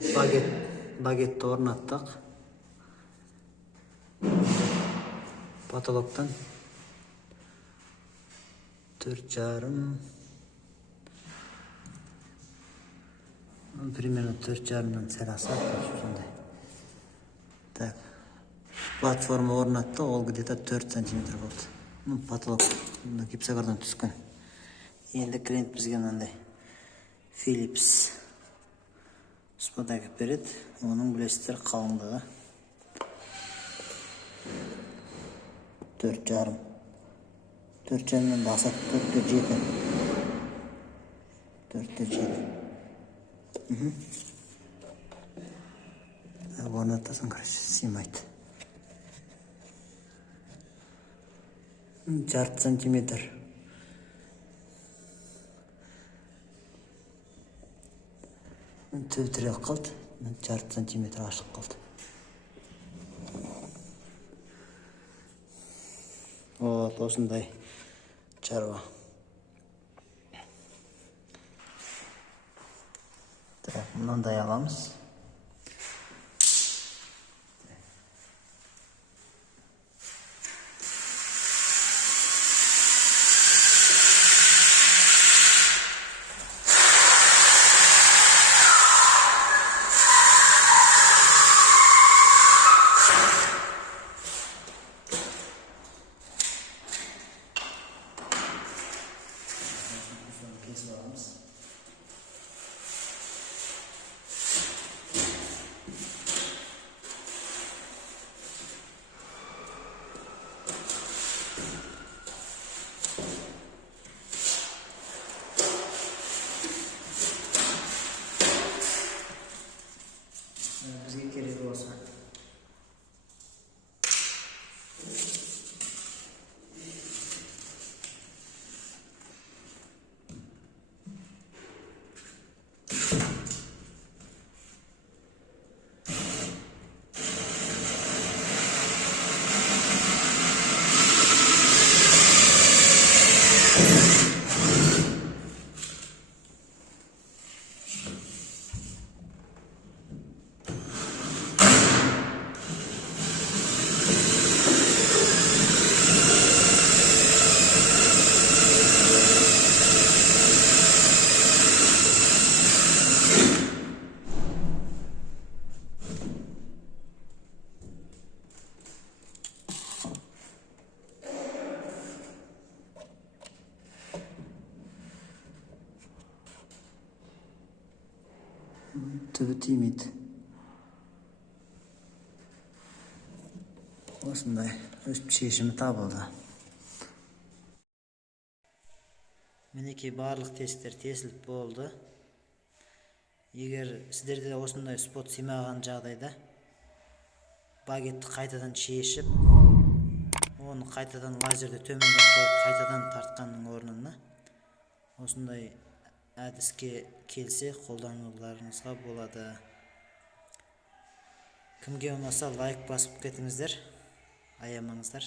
Багетті орнаттық. Потолоктан 4,5, примерно 4,5-нан сәл асады, сондай. Так, платформа орнатты, ол где-то 4 сантиметр болды. Потолок гипсокардан түскен. Енді клиент бізге мынандай Philips спот әкеп береді. Оның білесіздер қалыңдығы 4,5. 4,5-нан да асады, 4,7. 4,7. Орнатасың, короче, сыймайды. 1,5 сантиметр. Түбі тірек қалды, 1,5 сантиметр ашық қалды. Вот, осындай шаруа. Так, мынандай аламыз. Kesip alamız. Bizge kerek olsa. Түбі тимейді. Осындай өз шешімі табылды. Мінекей барлық тесттер тесіліп болды. Егер сіздерде осындай спот сыймаған жағдайда багетті қайтадан шешіп, оны қайтадан лазерді төмендеп қойып, қайтадан тартқанның орнына осындай әдіске келсе қолдануларыңызға болады. Кімге ұнаса лайк басып кетіңіздер, аямаңыздар.